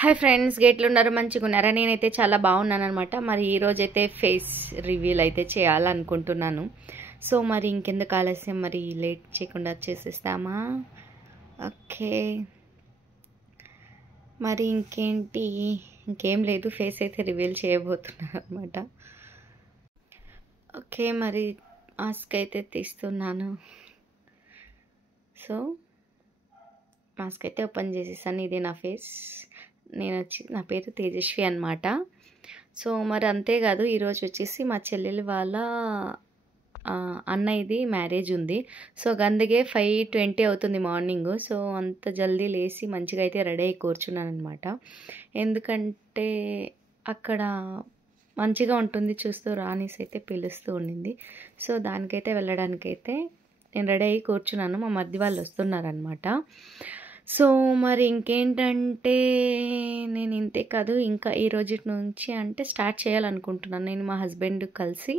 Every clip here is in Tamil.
హాయ్ ఫ్రెండ్స్, గేట్లు ఉన్నారు, మంచిగా ఉన్నారా? నేనైతే చాలా బాగున్నాను అనమాట. మరి ఈరోజైతే ఫేస్ రివీల్ అయితే చేయాలనుకుంటున్నాను. సో మరి ఇంకెందుకు ఆలస్యం, మరి లేట్ చేయకుండా చేసేస్తామా? ఓకే, మరి ఇంకేం లేదు, ఫేస్ అయితే రివీల్ చేయబోతున్నాను అనమాట. ఓకే, మరి మాస్క్ అయితే తీస్తున్నాను. సో మాస్క్ అయితే ఓపెన్ చేసేసాను. ఇది నా ఫేస్. నా పేరు తేజస్వి అనమాట. సో మరి అంతేకాదు, ఈరోజు వచ్చేసి మా చెల్లెలు వాళ్ళ అన్నయ్యది మ్యారేజ్ ఉంది. సో అందుకే 5:20 అవుతుంది మార్నింగ్. సో అంత జల్దీ లేచి మంచిగా అయితే రెడీ అయ్యి కూర్చున్నాను అనమాట. ఎందుకంటే అక్కడ మంచిగా ఉంటుంది, చూస్తూ రాణిస్ అయితే పిలుస్తూ ఉండింది. సో దానికైతే వెళ్ళడానికైతే నేను రెడీ అయ్యి కూర్చున్నాను. మా మధ్య వాళ్ళు వస్తున్నారనమాట. సో మరి ఇంకేంటంటే నేను ఇంతే కాదు, ఇంకా ఈ రోజు నుంచి అంటే స్టార్ట్ చేయాలనుకుంటున్నాను. నేను మా హస్బెండ్ కలిసి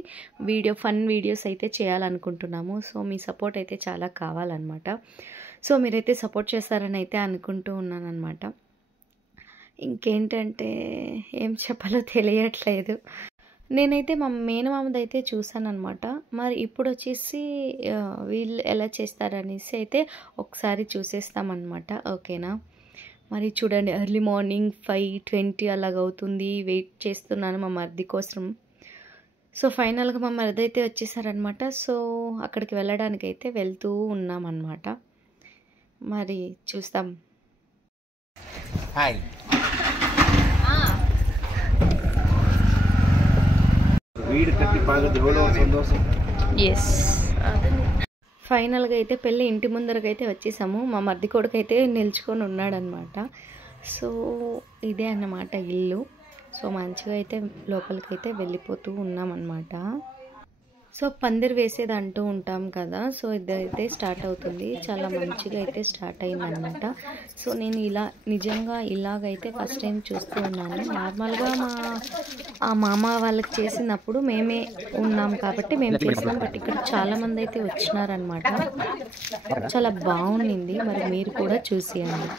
ఫన్ వీడియోస్ అయితే చేయాలనుకుంటున్నాము. సో మీ సపోర్ట్ అయితే చాలా కావాలన్నమాట. సో మీరైతే సపోర్ట్ చేస్తారని అయితే అనుకుంటూ ఉన్నాను అనమాట. ఇంకేంటంటే ఏం చెప్పాలో తెలియట్లేదు. నేనైతే మా మేనమామది అయితే చూసాను అనమాట. మరి ఇప్పుడు వచ్చేసి వీళ్ళు ఎలా చేస్తారనేసి అయితే ఒకసారి చూసేస్తామన్నమాట. ఓకేనా? మరి చూడండి, ఎర్లీ మార్నింగ్ 5:20 అలాగవుతుంది. వెయిట్ చేస్తున్నాను మా మరిది కోసం. సో ఫైనల్గా మా మరిది అయితే వచ్చేసారనమాట. సో అక్కడికి వెళ్ళడానికి అయితే వెళ్తూ ఉన్నామన్నమాట. మరి చూస్తాం. హాయ్, వీడు కట్టి పాగదు ఎవరో సంతోషం. ఎస్, ఫైనల్గా అయితే పెళ్ళి ఇంటి ముందరకైతే అయితే వచ్చేసాము. మా మర్ది కొడుకు అయితే నిల్చుకొని ఉన్నాడనమాట. సో ఇదే అన్నమాట ఇల్లు. సో మంచిగా అయితే లోపలికైతే వెళ్ళిపోతూ ఉన్నామన్నమాట. సో పందిరి వేసేది అంటూ ఉంటాం కదా. సో ఇదైతే స్టార్ట్ అవుతుంది. చాలా మంచిగా అయితే స్టార్ట్ అయిందనమాట. సో నేను నిజంగా ఇలాగైతే ఫస్ట్ టైం చూస్తూ ఉన్నాను. నార్మల్గా ఆ మామ వాళ్ళకి చేసినప్పుడు మేమే ఉన్నాం కాబట్టి మేము చేసినాం. బట్ ఇక్కడ చాలామంది అయితే వచ్చినారనమాట. చాలా బాగుంది. మరి మీరు కూడా చూసేయండి.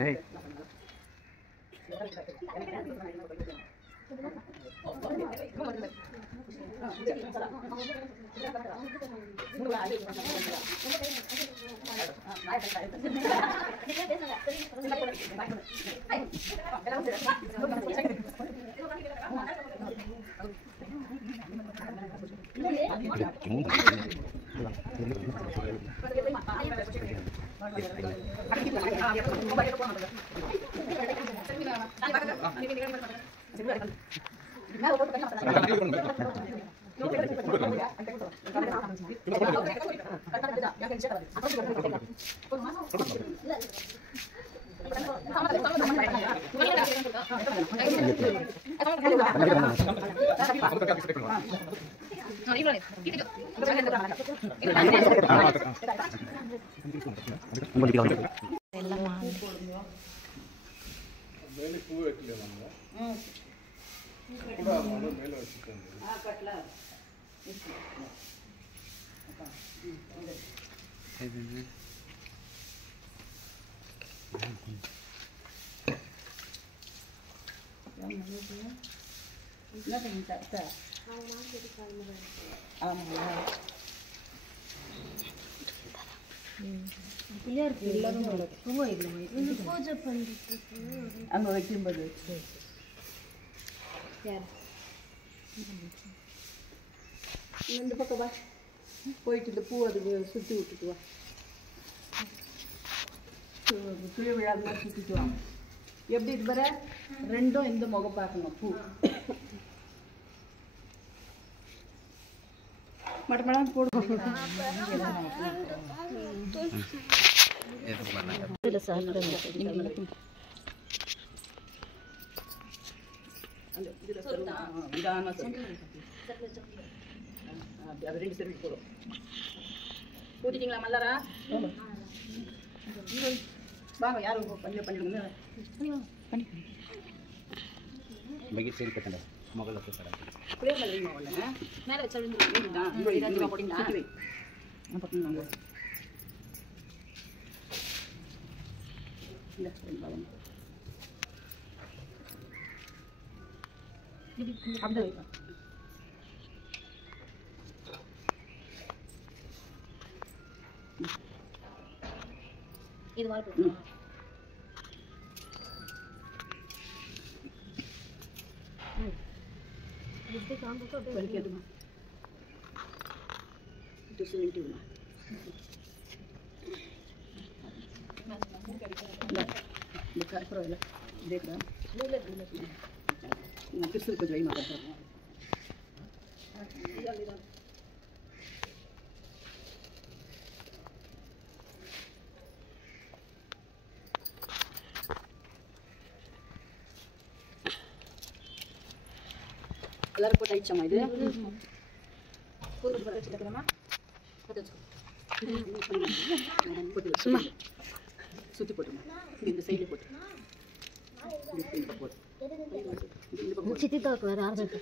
Hey. அங்கே வைக்கும்போது இந்த பக்கம் வா போயிட்டு இந்த பூ அது சுற்றி விட்டுட்டு வா சுய விழா மாதிரி சுற்றிட்டு வா எப்படி இது வர ரெண்டும் இந்த முகம் பார்க்கணும் பூ மடமடம் போடுவோம் அது 2 சர்வீஸ் போடும் ஊற்றிட்டீங்களா மல்லாரா வாங்க யாரும் பண்ணிடுங்க சரி கட்டண்டா மகள போட்டா புளியர் மாதிரி மாவுல மேலே வச்சு போட்டிங்களா போட்டுங்க இல்லை அப்படி வைப்பேன் இது மாதிரி வலிக்காதுமா சொல்லிட்டுமா இந்த கற்பூரம் இல்லை தேக்கா கிறிஸ்து கொஞ்சம் வைமா கற்பூரம் எல்லாரும் போட்டு அடிச்சோமா இது சும்மா சுற்றி போட்டுமா இந்த சைடில் போட்டு சித்தி தோக்கு வேறு யாரும்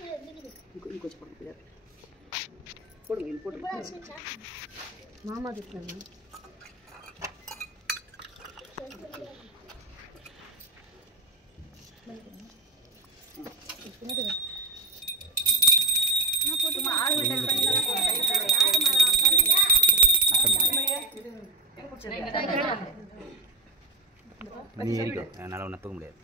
கொஞ்சம் போடுங்க போடுங்க இது போட்டு மாமா இருக்காங்க நீ ஏறிக்கோ என்னால் ஒன்றும் தூக்க முடியாது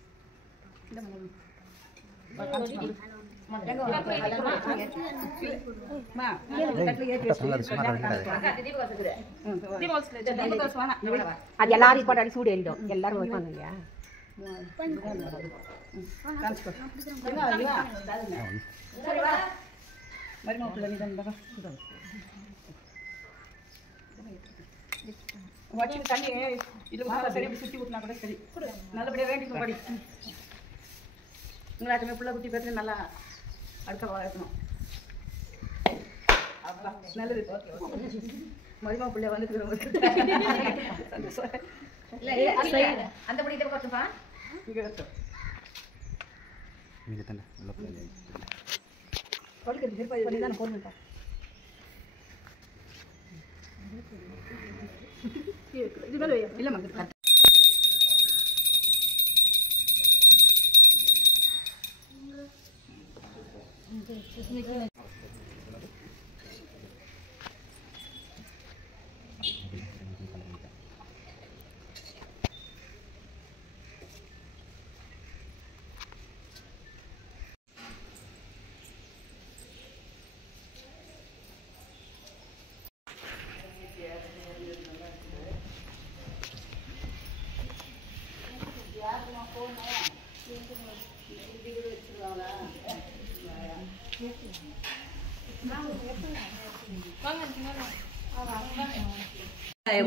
அது எல்லாரும் போட்டு அடி சூடு எரிடும் எல்லாரும் வைப்பாங்க இல்லையா தண்ணி இது சரி சுற்றி விட்டுனா கூட சரி நல்லபடியாக வேண்டிக்கணும் படி உங்களாச்சுமே பிள்ளை குட்டி பேசுறது நல்லா அடுக்க இருக்கணும் அப்பா நல்லது மதிமா பிள்ளை வந்து அந்த படி இதை பார்த்துப்பா இங்கே வச்சோம் நீங்கள் தானே நல்ல பிள்ளை படுக்கிறது திருப்பதி தானே போடணும்ப்பா இது மேலே இல்லைம்மா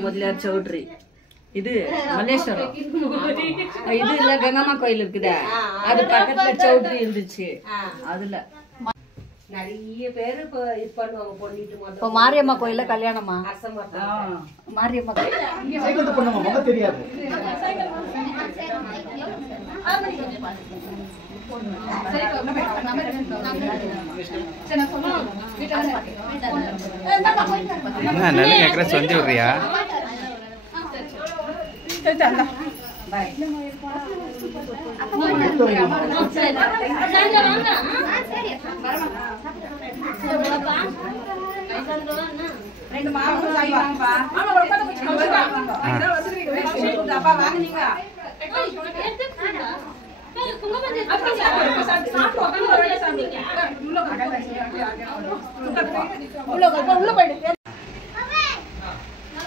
முதலியார் சௌத்ரி இது மல்லேஸ்வரம் இது இல்ல கங்கம்மா கோயில் இருக்குதா அது பக்கத்துல சௌத்ரி இருந்துச்சு அதுல நிறைய பேரு இப்போ இது பண்ணுவாங்க பொண்ணிட்டு இப்போ மாரியம்மா கோயில்ல கல்யாணமா மாரியம்மா தெரியாது நல்ல எక్కడ சொந்தி விடுறியா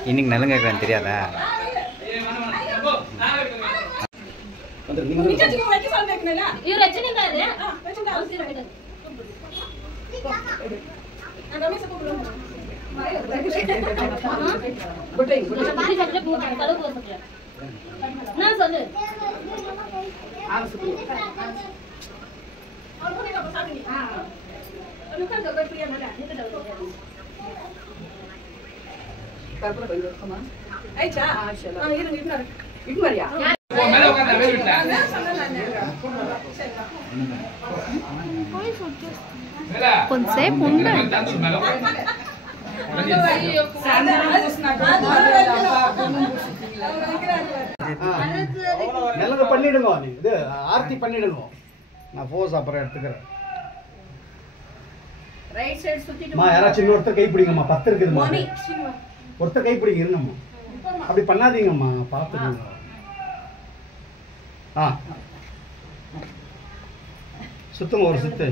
இன்னைக்கு நல்ல கேட்கறேன் தெரியாதா కొంతసేపు ఉండే நல்லது பண்ணிடுங்க இது ஆர்த்தி பண்ணிடுங்க நான் போஸ் அப்புறம் எடுத்துக்கிறேன் யாராச்சும் இன்னொருத்தர் கை பிடிங்கம்மா 10 இருக்குதுமா ஒருத்தர் கை பிடிங்க இருங்கம்மா அப்படி பண்ணாதீங்கம்மா பார்த்துக்கோங்க சுத்தம் ஒரு சுத்து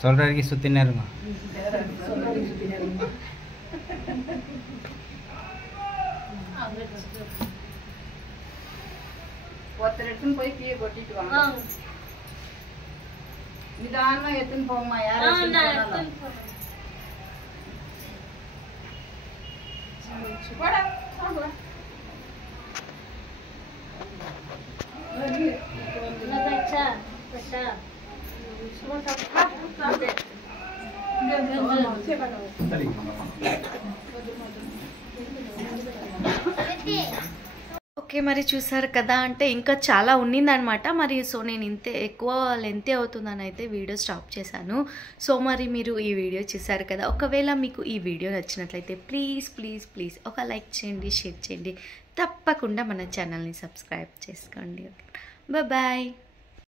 சொல்ற வரைக்கும் சுத்தினே இருங்க ஒருத்தர் எடுத்துன்னு போய் கீழே கொட்டிட்டு வாங்க நிதானமா எடுத்துன்னு போமா யாரும் ఓకే మరి చూసారు కదా అంటే ఇంకా చాలా ఉన్నిందనమాట మరి సో నేను ఇంతే ఎక్కువ లెంత్ అవుతుందని అయితే వీడియో స్టాప్ చేశాను సో మరి మీరు ఈ వీడియో చూసారు కదా ఒకవేళ మీకు ఈ వీడియో నచ్చినట్లయితే ప్లీజ్ ఒక లైక్ చేయండి షేర్ చేయండి తప్పకుండా మన ఛానల్ని సబ్స్క్రైబ్ చేసుకోండి బాయ్